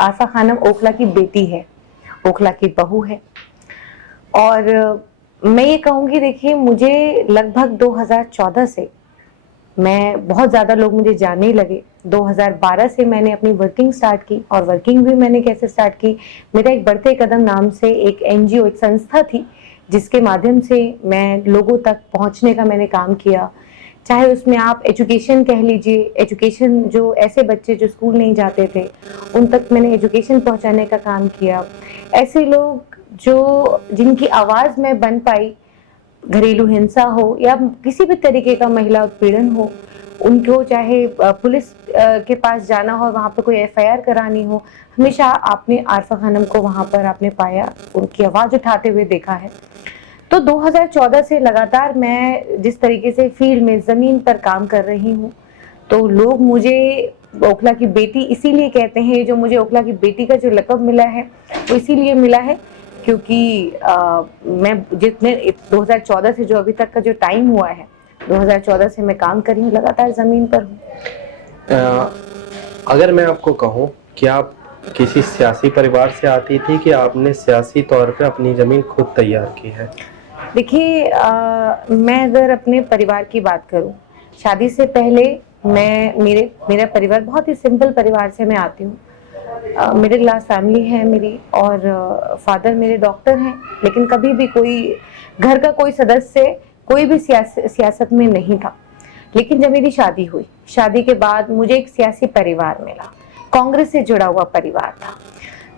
आरफा खानम ओखला की बेटी है, ओखला की बहू है। और मैं ये कहूँगी, देखिए मुझे लगभग 2014 से मैं बहुत ज़्यादा लोग मुझे जानने लगे। 2012 से मैंने अपनी वर्किंग स्टार्ट की, और वर्किंग भी मैंने कैसे स्टार्ट की, मेरा एक बढ़ते कदम नाम से एक एनजीओ, एक संस्था थी, जिसके माध्यम से मैं लोगों तक पहुंचने का मैंने काम किया। चाहे उसमें आप एजुकेशन कह लीजिए, एजुकेशन जो ऐसे बच्चे जो स्कूल नहीं जाते थे उन तक मैंने एजुकेशन पहुंचाने का काम किया। ऐसे लोग जो जिनकी आवाज़ मैं बन पाई, घरेलू हिंसा हो या किसी भी तरीके का महिला उत्पीड़न हो, उनको चाहे पुलिस के पास जाना हो, वहाँ पे कोई एफआईआर करानी हो, हमेशा आपने आरफा खानम को वहाँ पर आपने पाया, उनकी आवाज़ उठाते हुए देखा है। तो 2014 से लगातार मैं जिस तरीके से फील्ड में ज़मीन पर काम कर रही हूँ, तो लोग मुझे ओखला की बेटी इसीलिए कहते हैं। जो मुझे ओखला की बेटी का जो लक़ब मिला है वो इसीलिए मिला है क्योंकि मैं जितने 2014 से जो अभी तक का जो टाइम हुआ है, 2014 से मैं काम कर रही हूँ, लगातार ज़मीन पर हूँ। अगर मैं आपको कहूँ कि आप किसी सियासी परिवार से आती थी कि आपने सियासी तौर पे अपनी ज़मीन खुद तैयार की है? देखिए, मैं अगर अपने परिवार की बात करूं, शादी से पहले मेरा परिवार बहुत ही सिंपल परिवार से मैं आती हूँ। मिडिल क्लास फैमिली है मेरी, और फादर मेरे डॉक्टर हैं, लेकिन कभी भी कोई घर का कोई सदस्य कोई भी सियासत में नहीं था। लेकिन जब मेरी शादी हुई, शादी के बाद मुझे एक सियासी परिवार मिला, कांग्रेस से जुड़ा हुआ परिवार था।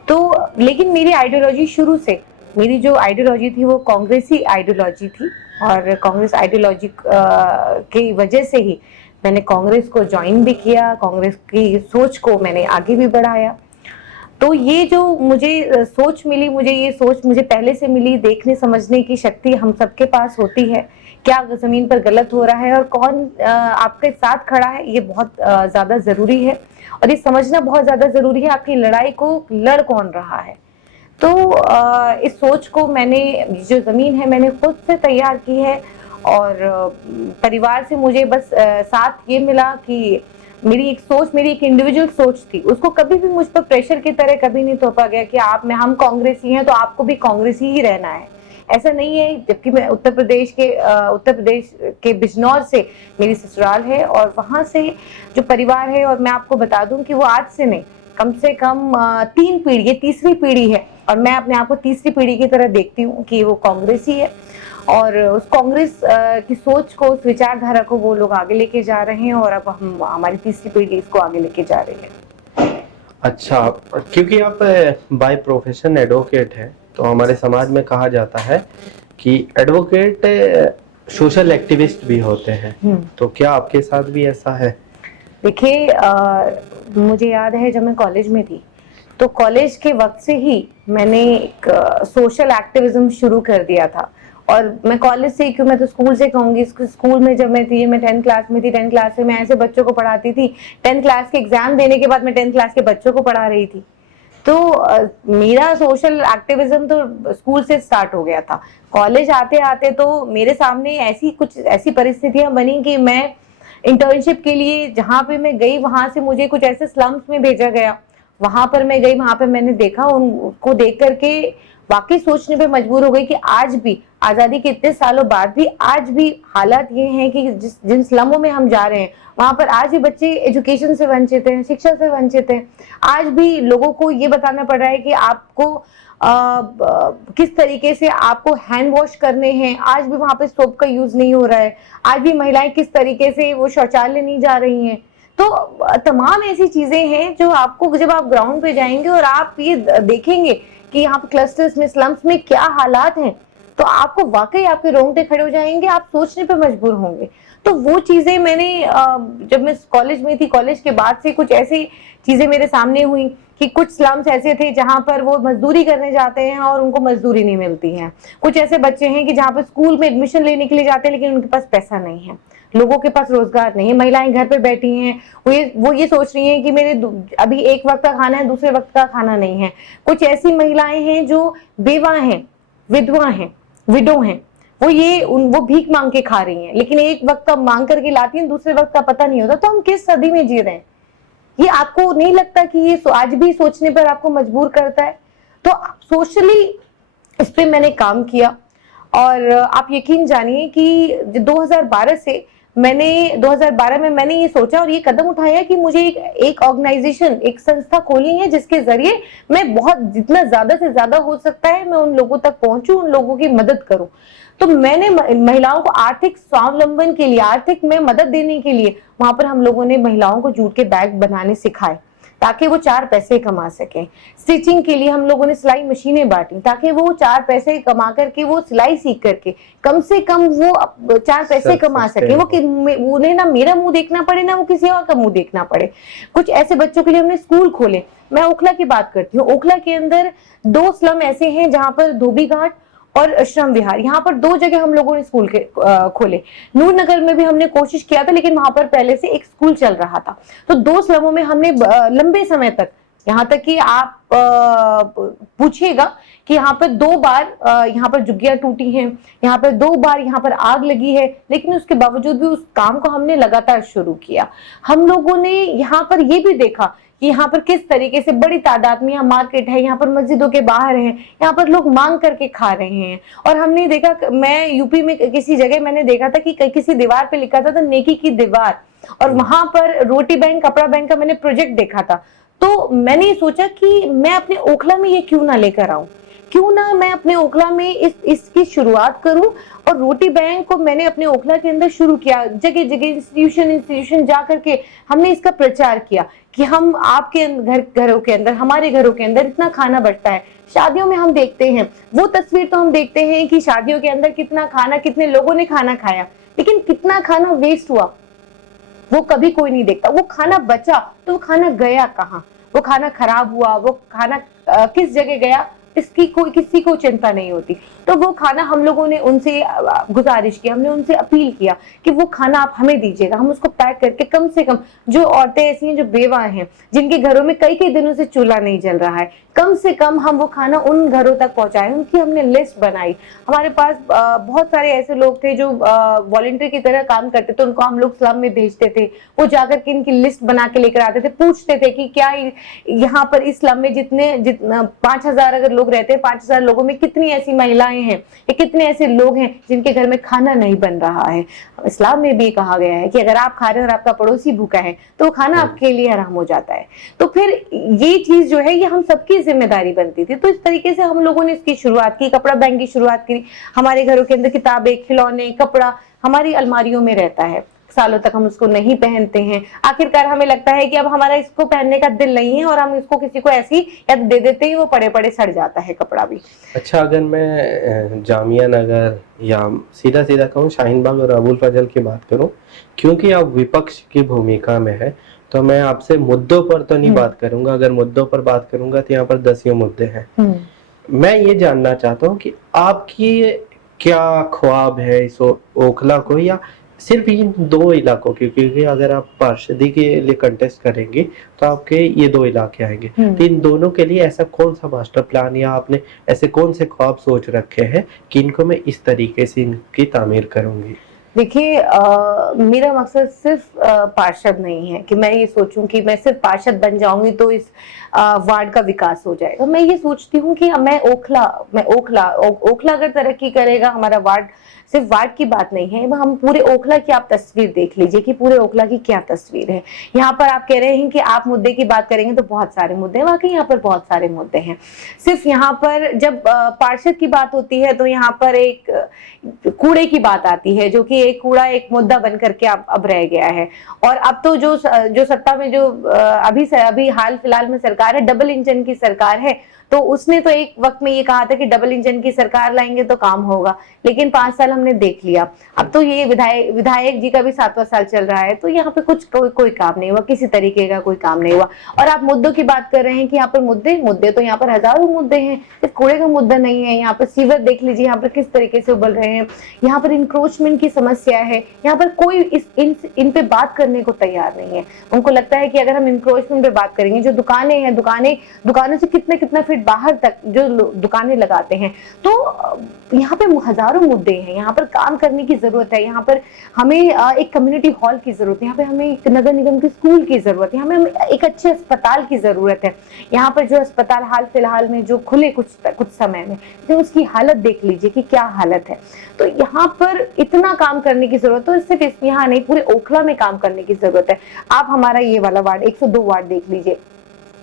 तो लेकिन मेरी आइडियोलॉजी शुरू से, मेरी जो आइडियोलॉजी थी वो कांग्रेसी आइडियोलॉजी थी, और कांग्रेस आइडियोलॉजी की वजह से ही मैंने कांग्रेस को ज्वाइन भी किया, कांग्रेस की सोच को मैंने आगे भी बढ़ाया। तो ये जो मुझे सोच मिली, मुझे पहले से मिली, देखने समझने की शक्ति हम सबके पास होती है, क्या जमीन पर गलत हो रहा है और कौन आपके साथ खड़ा है, ये बहुत ज्यादा जरूरी है, और ये समझना बहुत ज्यादा जरूरी है आपकी लड़ाई को लड़ कौन रहा है। तो इस सोच को मैंने, जो जमीन है मैंने खुद से तैयार की है, और परिवार से मुझे बस साथ ये मिला कि मेरी एक इंडिविजुअल सोच थी, उसको कभी भी मुझ पर प्रेशर की तरह कभी नहीं थोपा गया कि हम कांग्रेसी हैं तो आपको भी कांग्रेसी ही रहना है। ऐसा नहीं है। जबकि मैं उत्तर प्रदेश के बिजनौर से मेरी ससुराल है, और वहां से जो परिवार है, और मैं आपको बता दूं कि वो आज से नहीं, कम से कम 3 पीढ़ी, ये तीसरी पीढ़ी है, और मैं अपने आप को तीसरी पीढ़ी की तरह देखती हूँ कि वो कांग्रेसी है, और उस कांग्रेस की सोच को, उस विचारधारा को वो लोग आगे लेके जा रहे हैं, और अब हमारी तीसरी पीढ़ी इसको आगे लेके जा रही है। अच्छा, क्योंकि आप बाय प्रोफेशन एडवोकेट हैं, तो हमारे समाज में कहा जाता है कि एडवोकेट सोशल एक्टिविस्ट भी होते हैं, तो क्या आपके साथ भी ऐसा है? देखिए, मुझे याद है जब मैं कॉलेज में थी, तो कॉलेज के वक्त से ही मैंने एक सोशल एक्टिविज्म शुरू कर दिया था। और मैं कॉलेज से ही क्यों, मैं तो स्कूल से कहूंगी। स्कूल में जब मैं थी, मैं 10th क्लास में थी, 10th क्लास से मैं ऐसे बच्चों को पढ़ाती थी, 10th क्लास के एग्जाम देने के बाद मैं 10th क्लास के बच्चों को पढ़ा रही थी। तो मेरा सोशल एक्टिविज्म तो स्कूल से स्टार्ट हो गया था। कॉलेज आते आते तो मेरे सामने ऐसी परिस्थितियां बनी कि मैं इंटर्नशिप के लिए जहाँ पे मैं गई, वहां से मुझे कुछ ऐसे स्लम्स में भेजा गया। वहां पर मैं गई, वहां पे मैंने देखा, उनको देख करके वाकई सोचने पे मजबूर हो गई कि आज भी, आजादी के इतने सालों बाद भी, आज भी हालात ये हैं कि जिन स्लमों में हम जा रहे हैं, वहां पर आज भी बच्चे एजुकेशन से वंचित हैं, शिक्षा से वंचित हैं। आज भी लोगों को ये बताना पड़ रहा है कि आपको किस तरीके से आपको हैंड वॉश करने हैं। आज भी वहां पे सोप का यूज नहीं हो रहा है। आज भी महिलाएं किस तरीके से वो शौचालय नहीं जा रही हैं। तो तमाम ऐसी चीजें हैं जो आपको, जब आप ग्राउंड पे जाएंगे और आप ये देखेंगे कि यहाँ पे क्लस्टर्स में, स्लम्स में क्या हालात हैं, तो आपको वाकई आपके रोंगटे खड़े हो जाएंगे, आप सोचने पे मजबूर होंगे। तो वो चीजें मैंने, जब मैं कॉलेज में थी, कॉलेज के बाद से कुछ ऐसी चीजें मेरे सामने हुई कि कुछ स्लम्स ऐसे थे जहां पर वो मजदूरी करने जाते हैं और उनको मजदूरी नहीं मिलती है। कुछ ऐसे बच्चे हैं कि जहां पर स्कूल में एडमिशन लेने के लिए जाते हैं, लेकिन उनके पास पैसा नहीं है, लोगों के पास रोजगार नहीं है, महिलाएं घर पे बैठी हैं, वो ये सोच रही हैं कि मेरे अभी एक वक्त का खाना है, दूसरे वक्त का खाना नहीं है। कुछ ऐसी महिलाएं हैं जो बेवा हैं, विधवा हैं, विडो हैं, वो भीख मांग के खा रही हैं, लेकिन एक वक्त का मांग करके लाती हैं, दूसरे वक्त का पता नहीं होता। तो हम किस सदी में जी रहे हैं? ये आपको नहीं लगता कि ये आज भी सोचने पर आपको मजबूर करता है? तो सोशली इस पे मैंने काम किया और आप यकीन जानिए कि 2012 से 2012 में मैंने ये सोचा और ये कदम उठाया कि मुझे एक ऑर्गेनाइजेशन, एक संस्था खोलनी है जिसके जरिए मैं बहुत जितना ज्यादा से ज्यादा हो सकता है मैं उन लोगों तक पहुंचूं, उन लोगों की मदद करूं। तो मैंने महिलाओं को आर्थिक स्वावलंबन के लिए, आर्थिक में मदद देने के लिए वहां पर हम लोगों ने महिलाओं को जूट के बैग बनाने सिखाए ताकि वो 4 पैसे कमा सकें। स्टिचिंग के लिए हम लोगों ने सिलाई मशीनें बांटी ताकि वो 4 पैसे कमा करके वो सिलाई सीख करके कम से कम वो 4 पैसे कमा सके, वो उन्हें ना मेरा मुंह देखना पड़े ना वो किसी और का मुंह देखना पड़े। कुछ ऐसे बच्चों के लिए हमने स्कूल खोले। मैं ओखला की बात करती हूँ। ओखला के अंदर 2 स्लम ऐसे हैं जहां पर धोबी घाट और श्रम विहार, यहाँ पर 2 जगह हम लोगों ने स्कूल के खोले। नूर नगर में भी हमने कोशिश किया था लेकिन वहां पर पहले से एक स्कूल चल रहा था। तो 2 स्लमों में हमने लंबे समय तक, यहाँ तक कि आप पूछिएगा कि यहाँ पर 2 बार यहाँ पर झुग्गियां टूटी हैं, यहाँ पर 2 बार यहाँ पर आग लगी है, लेकिन उसके बावजूद भी उस काम को हमने लगातार शुरू किया। हम लोगों ने यहाँ पर ये भी देखा कि यहाँ पर किस तरीके से बड़ी तादाद में यहाँ मार्केट है, यहाँ पर मस्जिदों के बाहर है, यहाँ पर लोग मांग करके खा रहे हैं। और हमने देखा, मैं यूपी में किसी जगह मैंने देखा था कि किसी दीवार पे लिखा था नेकी की दीवार, और वहां पर रोटी बैंक, कपड़ा बैंक का मैंने प्रोजेक्ट देखा था। तो मैंने सोचा कि मैं अपने ओखला में ये क्यों ना लेकर आऊं, क्यों ना मैं अपने ओखला में इसकी शुरुआत करूं। और रोटी बैंक को मैंने अपने ओखला के अंदर शुरू किया। जगह जगह इंस्टीट्यूशन जा करके हमने इसका प्रचार किया कि हम आपके घरों के अंदर, हमारे घरों के अंदर इतना खाना बचता है। शादियों में हम देखते हैं, वो तस्वीर तो हम देखते हैं कि शादियों के अंदर कितना खाना, कितने लोगों ने खाना खाया, लेकिन कितना खाना वेस्ट हुआ वो कभी कोई नहीं देखता। वो खाना बचा तो वो खाना गया कहाँ, वो खाना खराब हुआ, वो खाना किस जगह गया, इसकी कोई किसी को चिंता नहीं होती। तो वो खाना हम लोगों ने उनसे गुजारिश की, हमने उनसे अपील किया कि वो खाना आप हमें दीजिएगा, हम उसको पैक करके कम से कम, जो औरतें ऐसी हैं जो बेवा हैं, जिनके घरों में कई कई दिनों से चूल्हा नहीं जल रहा है, कम से कम हम वो खाना उन घरों तक पहुंचाएं। उनकी हमने लिस्ट बनाई। हमारे पास बहुत सारे ऐसे लोग थे जो वॉलंटियर की तरह काम करते थे, उनको हम लोग स्लम में भेजते थे। वो जाकर के इनकी लिस्ट बना के लेकर आते थे, पूछते थे कि क्या यहाँ पर इस स्लम में जितने 5000 अगर लोग रहते हैं, 5000 लोगों में कितनी ऐसी महिलाएं हैं या कितने ऐसे लोग हैं जिनके घर में खाना नहीं बन रहा है। इस्लाम में भी कहा गया है कि अगर आप खा रहे हैं और आपका पड़ोसी भूखा है तो खाना आपके लिए हराम हो जाता है। तो फिर ये चीज जो है ये हम सबकी जिम्मेदारी बनती थी। तो इस तरीके से हम लोगों ने इसकी शुरुआत की, कपड़ा बैंक की शुरुआत की। हमारे घरों के अंदर किताबें, खिलौने, कपड़ा हमारी अलमारियों में रहता है, सालों तक हम उसको नहीं पहनते हैं। आखिरकार हमें लगता है कि अब हमारा इसको पहनने का दिल नहीं है और हम इसको किसी को ऐसी या दे देते हैं, वो पड़े पड़े सड़ जाता है कपड़ा भी। अच्छा, अगर मैं जामिया नगर या सीधा सीधा कहूँ शाहीन बाग और अबुल फजल की बात करूँ, क्योंकि आप विपक्ष की भूमिका में है, तो मैं आपसे मुद्दों पर तो नहीं बात करूंगा। अगर मुद्दों पर बात करूंगा तो यहाँ पर 10 मुद्दे हैं। मैं ये जानना चाहता हूँ कि आपकी क्या ख्वाब है इस ओखला को, या सिर्फ इन 2 इलाकों की, क्योंकि अगर आप पार्षदी के लिए कंटेस्ट करेंगे तो आपके ये 2 इलाके आएंगे, तो इन दोनों के लिए ऐसा कौन सा मास्टर प्लान या आपने ऐसे कौन से ख्वाब सोच रखे हैं कि इनको मैं इस तरीके से इनकी तामीर करूंगी? देखिए, मेरा मकसद सिर्फ पार्षद नहीं है कि मैं ये सोचूं कि मैं सिर्फ पार्षद बन जाऊंगी तो इस वार्ड का विकास हो जाएगा। मैं ये सोचती हूँ कि मैं ओखला अगर तरक्की करेगा, हमारा वार्ड, सिर्फ वार्ड की बात नहीं है, हम पूरे ओखला की आप तस्वीर देख लीजिए कि पूरे ओखला की क्या तस्वीर है। यहाँ पर आप कह रहे हैं कि आप मुद्दे की बात करेंगे तो बहुत सारे मुद्दे हैं, वाकई यहाँ पर बहुत सारे मुद्दे हैं। सिर्फ यहाँ पर जब पार्षद की बात होती है तो यहाँ पर एक कूड़े की बात आती है, जो कि एक कूड़ा एक मुद्दा बन करके अब रह गया है। और अब तो जो सत्ता में जो अभी हाल फिलहाल में सरकार है, डबल इंजन की सरकार है, तो उसने तो एक वक्त में ये कहा था कि डबल इंजन की सरकार लाएंगे तो काम होगा, लेकिन 5 साल हमने देख लिया। अब तो ये विधायक जी का भी 7वां साल चल रहा है, तो यहाँ पे कोई काम नहीं हुआ, किसी तरीके का कोई काम नहीं हुआ। और आप मुद्दों की बात कर रहे हैं कि यहाँ पर मुद्दे तो यहाँ पर हजारों मुद्दे हैं, सिर्फ कूड़े का मुद्दा नहीं है। यहाँ पर सीवर देख लीजिए, यहाँ पर किस तरीके से उबल रहे हैं। यहाँ पर इंक्रोचमेंट की समस्या है, यहाँ पर कोई इन पे बात करने को तैयार नहीं है। उनको लगता है कि अगर हम इंक्रोचमेंट पे बात करेंगे, जो दुकानें हैं, दुकानों से कितना फीट बाहर तक जो दुकानें लगाते हैं। तो यहाँ पे हजारों मुद्दे हैं, यहाँ पर काम करने की जरूरत है, यहाँ पर हमें एक कम्युनिटी हॉल की जरूरत है, यहाँ पे हमें एक नगर निगम के स्कूल की जरूरत है, हमें एक अच्छे अस्पताल की जरूरत है। यहाँ पर जो अस्पताल हाल फिलहाल में जो खुले कुछ समय में, तो उसकी हालत देख लीजिए कि क्या हालत है। तो यहाँ पर इतना काम करने की जरूरत है, सिर्फ यहाँ नहीं पूरे ओखला में काम करने की जरूरत है। आप हमारा ये वाला वार्ड 102 वार्ड देख लीजिए,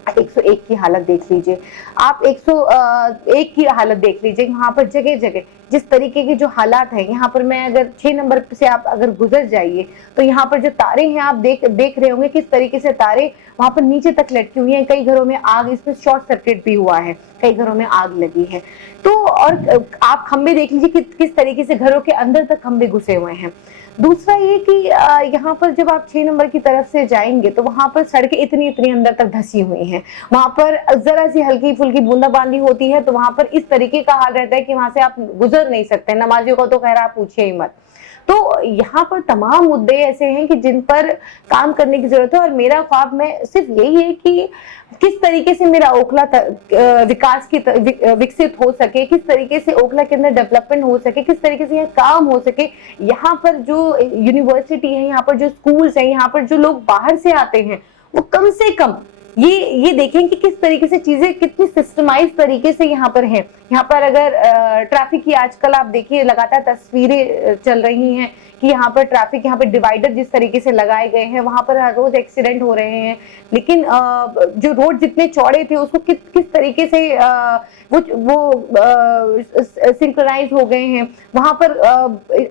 101 की हालत देख लीजिए, आप 101 की हालत देख लीजिए। यहाँ पर जगह जगह जिस तरीके के जो हालात हैं, यहाँ पर मैं अगर 6 नंबर से आप अगर गुजर जाइए तो यहाँ पर जो तारे हैं आप देख रहे होंगे किस तरीके से तारे वहां पर नीचे तक लटकी हुई हैं। कई घरों में आग, इसमें शॉर्ट सर्किट भी हुआ है, कई घरों में आग लगी है। तो और आप खंबे देख लीजिए किस तरीके से घरों के अंदर तक खंबे घुसे हुए हैं। दूसरा ये कि यहाँ पर जब आप 6 नंबर की तरफ से जाएंगे तो वहां पर सड़कें इतनी अंदर तक धसी हुई हैं, वहां पर जरा सी हल्की फुल्की बूंदाबांदी होती है तो वहां पर इस तरीके का हाल रहता है कि वहां से आप गुजर नहीं सकते। नमाजियों को तो खैर आप पूछिए ही मत। तो यहाँ पर तमाम मुद्दे ऐसे हैं कि जिन पर काम करने की जरूरत है। और मेरा ख्वाब में सिर्फ यही है कि किस तरीके से मेरा ओखला विकास की विकसित हो सके, किस तरीके से ओखला के अंदर डेवलपमेंट हो सके, किस तरीके से यह काम हो सके। यहाँ पर जो यूनिवर्सिटी है, यहाँ पर जो स्कूल्स हैं, यहाँ पर जो लोग बाहर से आते हैं वो कम से कम ये देखें कि किस तरीके से चीजें कितनी सिस्टमाइज तरीके से यहाँ पर हैं। यहाँ पर अगर ट्रैफिक की आजकल आप देखिए लगातार तस्वीरें चल रही हैं कि यहाँ पर ट्रैफिक, यहाँ पर डिवाइडर जिस तरीके से लगाए गए हैं, वहां पर हर रोज एक्सीडेंट हो रहे हैं। लेकिन जो रोड जितने चौड़े थे उसको किस तरीके से वो सिंक्रोनाइज हो गए हैं। वहां पर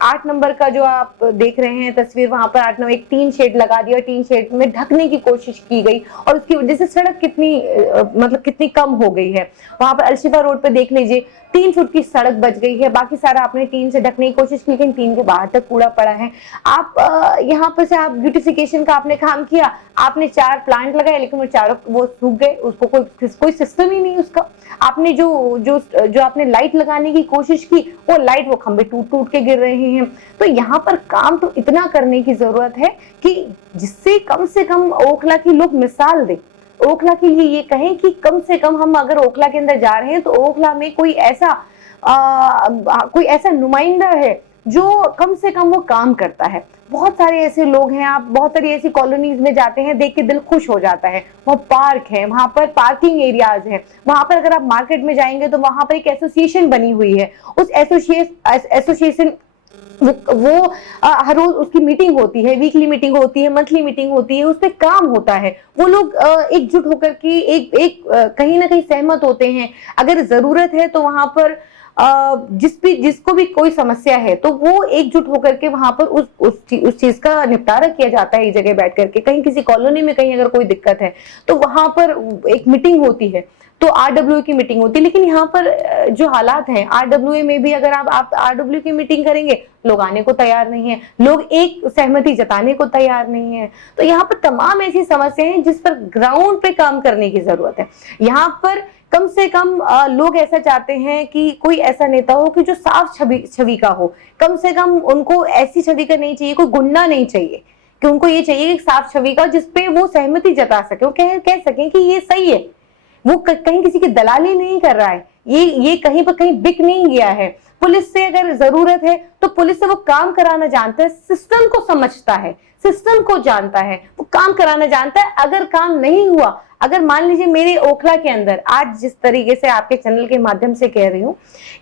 8 नंबर का जो आप देख रहे हैं तस्वीर, वहां पर 8 नंबर एक टीन शेड लगा दिया, टीन शेड में ढकने की कोशिश की गई और उसकी वजह से सड़क कितनी कम हो गई है। वहां पर अलशिफा रोड पे देख लीजिए 3 फुट की सड़क बच गई है, बाकी सारा आपने टीन से ढकने की कोशिश की लेकिन टीन के बाहर तक कूड़ा पड़ा है। आप यहाँ पर से आप ब्यूटिफिकेशन का आपने काम किया, आपने 4 प्लांट लगाए लेकिन वो चारों वो सूख गए, उसको कोई सिस्टम ही नहीं उसका। आपने जो आपने लाइट लगाने की कोशिश की वो लाइट वो खंबे टूट के गिर रहे हैं। तो यहाँ पर काम तो इतना करने की जरूरत है कि जिससे कम से कम ओखला की लोग मिसाल दें, ओखला के लिए ये कहें कि कम से कम हम अगर ओखला के अंदर जा रहे हैं तो ओखला में कोई ऐसा नुमाइंदा है जो कम से कम वो काम करता है। बहुत सारे ऐसे लोग हैं, आप बहुत सारी ऐसी कॉलोनीज में जाते हैं, देख के दिल खुश हो जाता है। वहाँ पार्क है, वहां पर पार्किंग एरियाज हैं, वहां पर अगर आप मार्केट में जाएंगे तो वहां पर एक एसोसिएशन बनी हुई है। उस एसोसिएशन वो हर रोज उसकी मीटिंग होती है, वीकली मीटिंग होती है, मंथली मीटिंग होती है, उस पर काम होता है। वो लोग एकजुट होकर के एक कहीं ना कहीं सहमत होते हैं। अगर जरूरत है तो वहां पर जिसको भी कोई समस्या है तो वो एकजुट होकर के वहां पर उस चीज का निपटारा किया जाता है एक जगह बैठ करके। कहीं किसी कॉलोनी में कहीं अगर कोई दिक्कत है तो वहां पर एक मीटिंग होती है, तो RWA की मीटिंग होती है। लेकिन यहाँ पर जो हालात हैं RWA में भी अगर आप RWA की मीटिंग करेंगे, लोग आने को तैयार नहीं है, लोग एक सहमति जताने को तैयार नहीं है। तो यहाँ पर तमाम ऐसी समस्याएं हैं जिस पर ग्राउंड पे काम करने की जरूरत है। यहाँ पर कम से कम लोग ऐसा चाहते हैं कि कोई ऐसा नेता हो कि जो साफ छवि का हो। कम से कम उनको ऐसी छवि का नहीं चाहिए, कोई गुंडा नहीं चाहिए, कि उनको ये चाहिए कि साफ छवि का जिसपे वो सहमति जता सके, वो कह सकें कि ये सही है। वो कहीं किसी की दलाली नहीं कर रहा है, ये कहीं पर कहीं बिक नहीं गया है। पुलिस से अगर जरूरत है तो पुलिस से वो काम कराना जानता है, सिस्टम को समझता है, सिस्टम को जानता है, वो काम कराना जानता है। अगर काम नहीं हुआ, अगर मान लीजिए मेरे ओखला के अंदर आज जिस तरीके से आपके चैनल के माध्यम से कह रही हूँ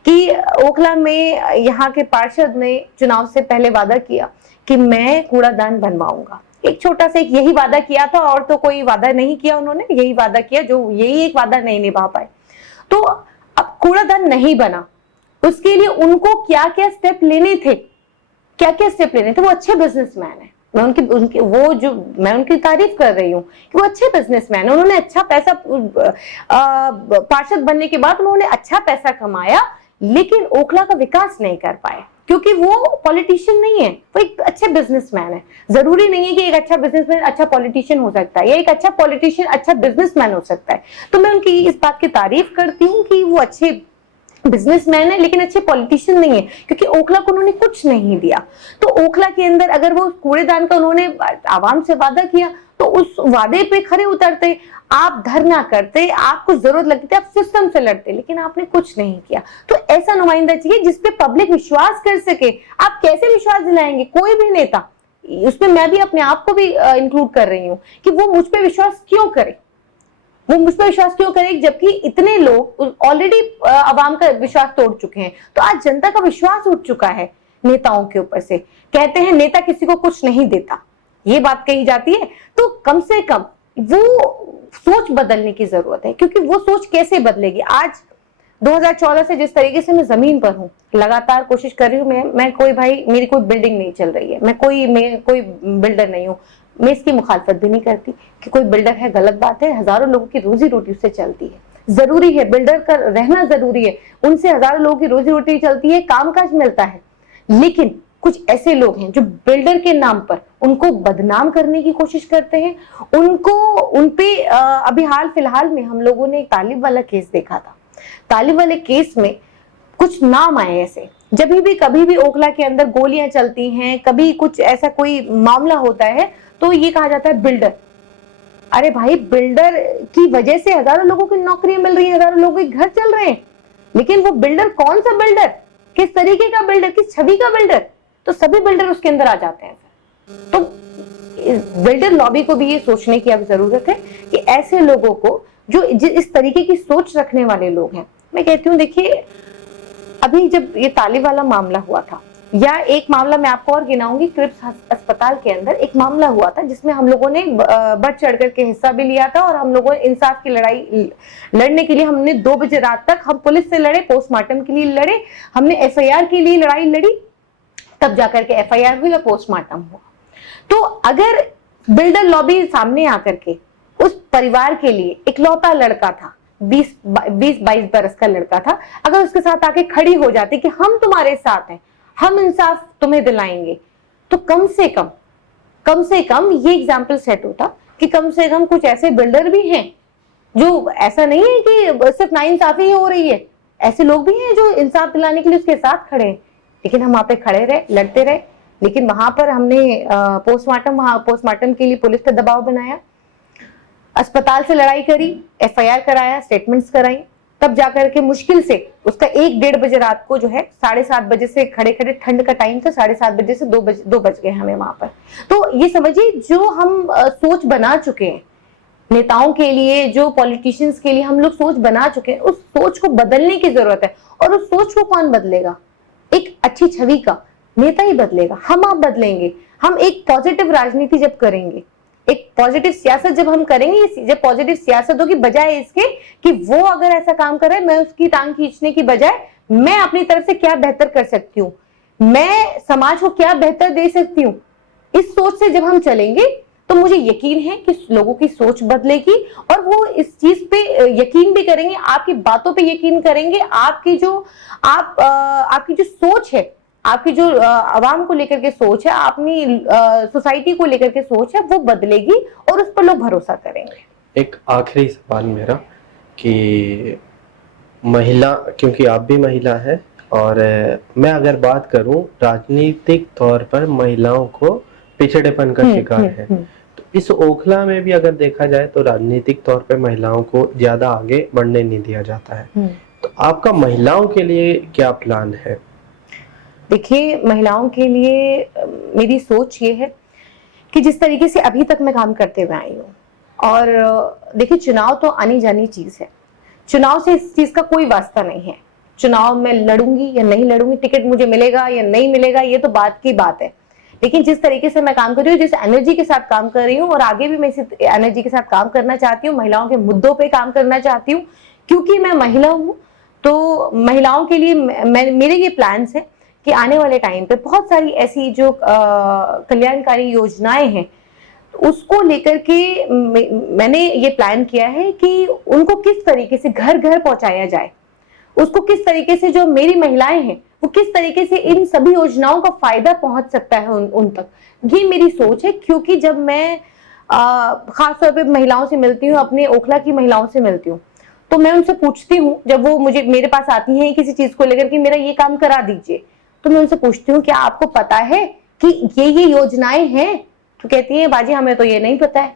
कि ओखला में यहाँ के पार्षद ने चुनाव से पहले वादा किया कि मैं कूड़ादान बनवाऊंगा। एक छोटा सा यही वादा किया था और तो कोई वादा नहीं किया उन्होंने, यही वादा किया, जो यही एक वादा नहीं निभा पाए। तो अब कूड़ादान नहीं बना, उसके लिए उनको क्या क्या स्टेप लेने थे, वो अच्छे बिजनेसमैन है। मैं उनकी तारीफ कर रही हूँ कि वो अच्छे बिजनेसमैन है। उन्होंने अच्छा पैसा पार्षद बनने के बाद उन्होंने अच्छा पैसा कमाया, लेकिन ओखला का विकास नहीं कर पाए क्योंकि वो पॉलिटिशियन नहीं है, वो एक अच्छे बिजनेसमैन है। जरूरी नहीं है कि एक अच्छा बिजनेसमैन अच्छा पॉलिटिशियन हो सकता है या एक अच्छा पॉलिटिशियन अच्छा बिजनेसमैन हो सकता है। तो मैं उनकी इस बात की तारीफ करती हूँ कि वो अच्छे बिजनेसमैन है लेकिन अच्छे पॉलिटिशियन नहीं है, क्योंकि ओखला को उन्होंने कुछ नहीं दिया। तो ओखला के अंदर अगर वो कूड़ेदान का उन्होंने आवाम से वादा किया तो उस वादे पे खरे उतरते। आप धरना करते, आपको जरूरत लगती थी, आप सिस्टम से लड़ते, लेकिन आपने कुछ नहीं किया। तो ऐसा नुमाइंदा चाहिए जिसपे पब्लिक विश्वास कर सके। आप कैसे विश्वास दिलाएंगे? कोई भी नेता, उसमें मैं भी अपने आप को भी इंक्लूड कर रही हूँ, कि वो मुझ पे विश्वास क्यों करे, वो मुझ पर विश्वास क्यों करे, जबकि इतने लोग ऑलरेडी आवाम का विश्वास तोड़ चुके हैं। तो आज जनता का विश्वास उठ चुका है नेताओं के ऊपर से। कहते हैं नेता किसी को कुछ नहीं देता, ये बात कही जाती है। तो कम से कम वो सोच बदलने की जरूरत है, क्योंकि वो सोच कैसे बदलेगी? आज 2014 से जिस तरीके से मैं जमीन पर हूँ, लगातार कोशिश कर रही हूँ, मैं कोई भाई, मेरी कोई बिल्डिंग नहीं चल रही है, मैं कोई बिल्डर नहीं हूँ, मैं इसकी मुखालफत भी नहीं करती कि कोई बिल्डर है, गलत बात है, हजारों लोगों की रोजी रोटी उससे चलती है, जरूरी है, बिल्डर का रहना जरूरी है, उनसे हजारों लोगों की रोजी रोटी चलती है, कामकाज मिलता है। लेकिन कुछ ऐसे लोग हैं जो बिल्डर के नाम पर उनको बदनाम करने की कोशिश करते हैं, उनपे अभी हाल फिलहाल में हम लोगों ने एक तालिब वाला केस देखा था। तालिब वाले केस में कुछ नाम आए ऐसे, जब भी कभी भी ओखला के अंदर गोलियां चलती हैं, कभी कुछ ऐसा कोई मामला होता है, तो ये कहा जाता है बिल्डर। अरे भाई, बिल्डर की वजह से हजारों लोगों को नौकरियां मिल रही है, हजारों लोगों के घर चल रहे हैं, लेकिन वो बिल्डर कौन सा बिल्डर, किस तरीके का बिल्डर, किस छवि का बिल्डर? तो सभी बिल्डर उसके अंदर आ जाते हैं। तो बिल्डर लॉबी को भी ये सोचने की अब जरूरत है कि ऐसे लोगों को, जो इस तरीके की सोच रखने वाले लोग हैं, मैं कहती हूँ, देखिए अभी जब ये तालिब वाला मामला हुआ था, या एक मामला मैं आपको और गिनाऊंगी, क्रिप्स अस्पताल के अंदर एक मामला हुआ था जिसमें हम लोगों ने बढ़ चढ़ करके हिस्सा भी लिया था, और हम लोगों ने इंसाफ की लड़ाई लड़ने के लिए हमने 2 बजे रात तक हम पुलिस से लड़े, पोस्टमार्टम के लिए लड़े, हमने एफआईआर के लिए लड़ाई लड़ी, तब जाकर के एफआईआर हुई और पोस्टमार्टम हुआ। तो अगर बिल्डर लॉबी सामने आकर के उस परिवार के लिए, इकलौता लड़का था, 20-22 बरस का लड़का था, अगर उसके साथ आके खड़ी हो जाती कि हम तुम्हारे साथ हैं, हम इंसाफ तुम्हें दिलाएंगे, तो कम से कम ये एग्जाम्पल सेट होता कि कम से कम कुछ ऐसे बिल्डर भी हैं जो, ऐसा नहीं है कि सिर्फ नाइंसाफी ही हो रही है, ऐसे लोग भी हैं जो इंसाफ दिलाने के लिए उसके साथ खड़े हैं। लेकिन हम वहां पे खड़े रहे, लड़ते रहे, लेकिन वहां पर हमने पोस्टमार्टम के लिए पुलिस पे दबाव बनाया, अस्पताल से लड़ाई करी, एफआईआर कराया, स्टेटमेंट्स कराई, तब जाकर के मुश्किल से उसका 1-1:30 बजे रात को जो है, 7:30 बजे से खड़े ठंड का टाइम था, 7:30 बजे से 2 बज गए हमें वहां पर। तो ये समझिए, जो हम सोच बना चुके हैं नेताओं के लिए, जो पॉलिटिशियंस के लिए हम लोग सोच बना चुके हैं, उस सोच को बदलने की जरूरत है। और उस सोच को कौन बदलेगा? एक अच्छी छवि का नेता ही बदलेगा। हम आप बदलेंगे। हम एक पॉजिटिव राजनीति जब करेंगे, एक पॉजिटिव सियासत जब हम करेंगे, जब पॉजिटिव सियासत होगी, बजाय इसके कि वो अगर ऐसा काम करे, मैं उसकी टांग खींचने की बजाय मैं अपनी तरफ से क्या बेहतर कर सकती हूँ, मैं समाज को क्या बेहतर दे सकती हूँ, इस सोच से जब हम चलेंगे, तो मुझे यकीन है कि लोगों की सोच बदलेगी और वो इस चीज पे यकीन भी करेंगे, आपकी बातों पे यकीन करेंगे। आपकी जो सोच है, आपकी जो आवाम को लेकर के सोच है, अपनी सोसाइटी को लेकर के सोच है, वो बदलेगी और उस पर लोग भरोसा करेंगे। एक आखिरी सवाल मेरा कि महिला, क्योंकि आप भी महिला हैं, और मैं अगर बात करूं, राजनीतिक तौर पर महिलाओं को पिछड़ेपन का शिकार है, तो इस ओखला में भी अगर देखा जाए तो राजनीतिक तौर पर महिलाओं को ज्यादा आगे बढ़ने नहीं दिया जाता है। तो आपका महिलाओं के लिए क्या प्लान है? देखिए, महिलाओं के लिए मेरी सोच ये है कि जिस तरीके से अभी तक मैं काम करते हुए आई हूँ, और देखिए, चुनाव तो आनी जानी चीज है, चुनाव से इस चीज का कोई वास्ता नहीं है। चुनाव में लड़ूंगी या नहीं लड़ूंगी, टिकट मुझे मिलेगा या नहीं मिलेगा, ये तो बात की बात है। लेकिन जिस तरीके से मैं काम कर रही हूँ, जिस एनर्जी के साथ काम कर रही हूँ, और आगे भी मैं इसी एनर्जी के साथ काम करना चाहती हूँ, महिलाओं के मुद्दों पे काम करना चाहती हूँ, क्योंकि मैं महिला हूँ। तो महिलाओं के लिए मेरे ये प्लान्स है कि आने वाले टाइम पे बहुत सारी ऐसी जो कल्याणकारी योजनाएं हैं, उसको लेकर के मैंने ये प्लान किया है कि उनको किस तरीके से घर घर पहुंचाया जाए, उसको किस तरीके से, जो मेरी महिलाएं हैं वो किस तरीके से इन सभी योजनाओं का फायदा पहुंच सकता है उन तक। ये मेरी सोच है, क्योंकि जब मैं खासतौर पे महिलाओं से मिलती हूँ, अपने ओखला की महिलाओं से मिलती हूँ, तो मैं उनसे पूछती हूँ, जब वो मेरे पास आती हैं किसी चीज को लेकर कि मेरा ये काम करा दीजिए, तो मैं उनसे पूछती हूँ, क्या आपको पता है कि ये योजनाएं हैं? तो कहती है, बाजी हमें तो ये नहीं पता है।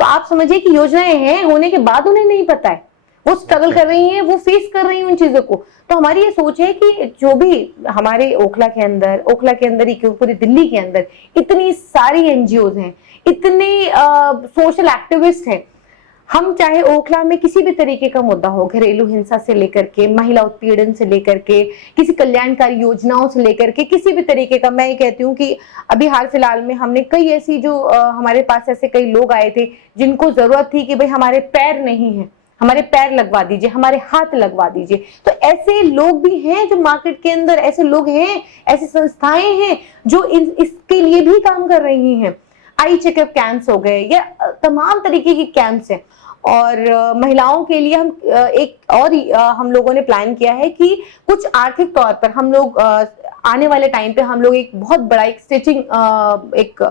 तो आप समझिए कि योजनाएं हैं, होने के बाद उन्हें नहीं पता है, वो स्ट्रगल कर रही हैं, वो फेस कर रही हैं उन चीजों को। तो हमारी ये सोच है कि जो भी हमारे ओखला के अंदर ही क्यों, पूरी दिल्ली के अंदर इतनी सारी एनजीओज हैं, इतने सोशल एक्टिविस्ट हैं, हम चाहे ओखला में किसी भी तरीके का मुद्दा हो, घरेलू हिंसा से लेकर के, महिला उत्पीड़न से लेकर के, किसी कल्याणकारी योजनाओं से लेकर के, किसी भी तरीके का, मैं ये कहती हूँ कि अभी हाल फिलहाल में हमने कई ऐसी जो हमारे पास ऐसे कई लोग आए थे जिनको जरूरत थी कि भाई हमारे पैर नहीं है, हमारे पैर लगवा दीजिए, हमारे हाथ लगवा दीजिए। तो ऐसे लोग भी हैं जो मार्केट के अंदर, ऐसे लोग हैं, ऐसी संस्थाएं हैं जो इसके लिए भी काम कर रही हैं। आई चेकअप कैंप्स हो गए, या तमाम तरीके के कैंप्स हैं। और महिलाओं के लिए हम एक और हम लोगों ने प्लान किया है कि कुछ आर्थिक तौर पर हम लोग आने वाले टाइम पे हम लोग एक बहुत बड़ा एक स्टिचिंग एक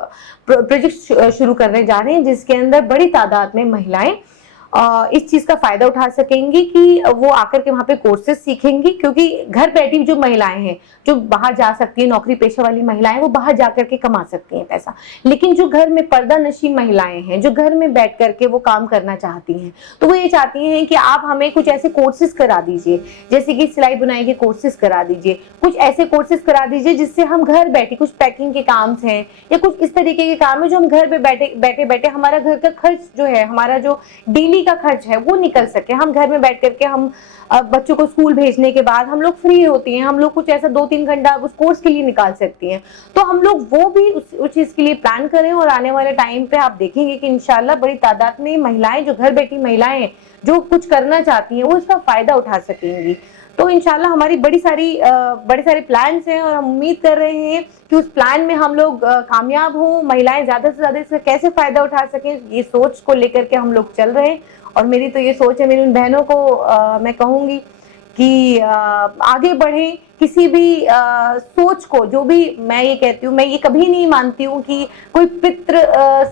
प्रोजेक्ट शुरू करने जा रहे हैं, जिसके अंदर बड़ी तादाद में महिलाएं इस चीज का फायदा उठा सकेंगी कि वो आकर के वहां पे कोर्सेज सीखेंगी। क्योंकि घर बैठी जो महिलाएं हैं, जो बाहर जा सकती है, नौकरी पेशा वाली महिलाएं, वो बाहर जाकर के कमा सकती हैं पैसा, लेकिन जो घर में पर्दा नशी महिलाएं हैं, जो घर में बैठ करके वो काम करना चाहती हैं, तो वो ये चाहती हैं कि आप हमें कुछ ऐसे कोर्सेज करा दीजिए, जैसे कि सिलाई बुनाई के कोर्सेज करा दीजिए, कुछ ऐसे कोर्सेज करा दीजिए जिससे हम घर बैठे, कुछ पैकिंग के काम हैं या कुछ इस तरीके के काम है जो हम घर पे बैठे बैठे हमारा घर का खर्च जो है, हमारा जो डेली का खर्च है वो निकल सके। हम घर में बैठ करके हम बच्चों को स्कूल भेजने के बाद हम लोग फ्री होती हैं, हम लोग कुछ ऐसा 2-3 घंटा उस कोर्स के लिए निकाल सकती हैं। तो हम लोग वो भी उस चीज के लिए प्लान करें, और आने वाले टाइम पे आप देखेंगे कि इंशाल्लाह बड़ी तादाद में महिलाएं, जो घर बैठी महिलाएं जो कुछ करना चाहती हैं, वो इसका फायदा उठा सकेंगी। तो इंशाल्लाह हमारी बड़ी सारी प्लान्स हैं, और हम उम्मीद कर रहे हैं कि उस प्लान में हम लोग कामयाब हों, महिलाएं ज्यादा से ज्यादा इसका कैसे फायदा उठा सकें, ये सोच को लेकर के हम लोग चल रहे हैं। और मेरी तो ये सोच है, मेरी उन बहनों को मैं कहूंगी कि आगे बढ़े, किसी भी सोच को, जो भी मैं ये कहती हूँ, मैं ये कभी नहीं मानती हूँ कि कोई पितृ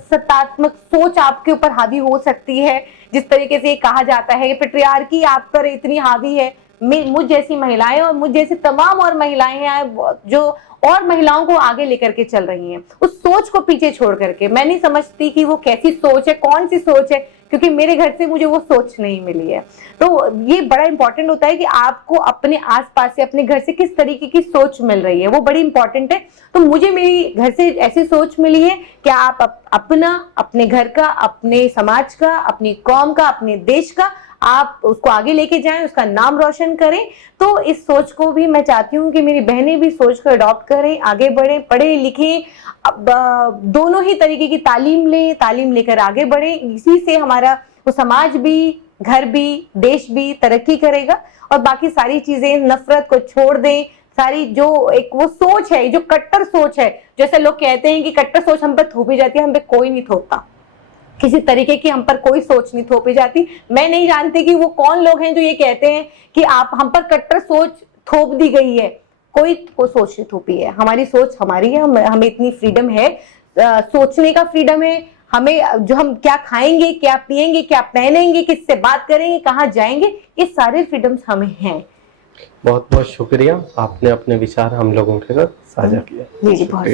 सत्तात्मक सोच आपके ऊपर हावी हो सकती है, जिस तरीके से ये कहा जाता है, ये पेट्रियार्की आप पर इतनी हावी है। मुझ जैसी महिलाएं और मुझ जैसी तमाम और महिलाएं हैं जो और महिलाओं को आगे लेकर के चल रही हैं, उस सोच को पीछे छोड़ करके। मैं नहीं समझती कि वो कैसी सोच है, कौन सी सोच है, क्योंकि मेरे घर से मुझे वो सोच नहीं मिली है। तो ये बड़ा इंपॉर्टेंट होता है कि आपको अपने आसपास से, अपने घर से किस तरीके की सोच मिल रही है, वो बड़ी इंपॉर्टेंट है। तो मुझे मेरी घर से ऐसी सोच मिली है कि आप अपना, अपने घर का, अपने समाज का, अपनी कौम का, अपने देश का, आप उसको आगे लेके जाएं, उसका नाम रोशन करें। तो इस सोच को भी मैं चाहती हूँ कि मेरी बहनें भी सोच को अडॉप्ट करें, आगे बढ़ें, पढ़े लिखें, दोनों ही तरीके की तालीम लें, तालीम लेकर आगे बढ़ें। इसी से हमारा वो समाज भी, घर भी, देश भी तरक्की करेगा। और बाकी सारी चीजें, नफरत को छोड़ दें, सारी जो एक वो सोच है, जो कट्टर सोच है, जैसे लोग कहते हैं कि कट्टर सोच हम पर थोपी जाती है, हम पे कोई नहीं थोपता, किसी तरीके की हम पर कोई सोच नहीं थोपी जाती। मैं नहीं जानती कि वो कौन लोग हैं जो ये कहते हैं कि आप हम पर कट्टर सोच थोप दी गई है। कोई सोच नहीं थोपी है, हमारी सोच हमारी है, हमें इतनी फ्रीडम है, सोचने का फ्रीडम है हमें, जो हम क्या खाएंगे, क्या पिएंगे, क्या पहनेंगे, किससे बात करेंगे, कहाँ जाएंगे, ये सारे फ्रीडम्स हमें हैं। बहुत बहुत शुक्रिया, आपने अपने विचार हम लोगों के साथ साझा किया। जी बहुत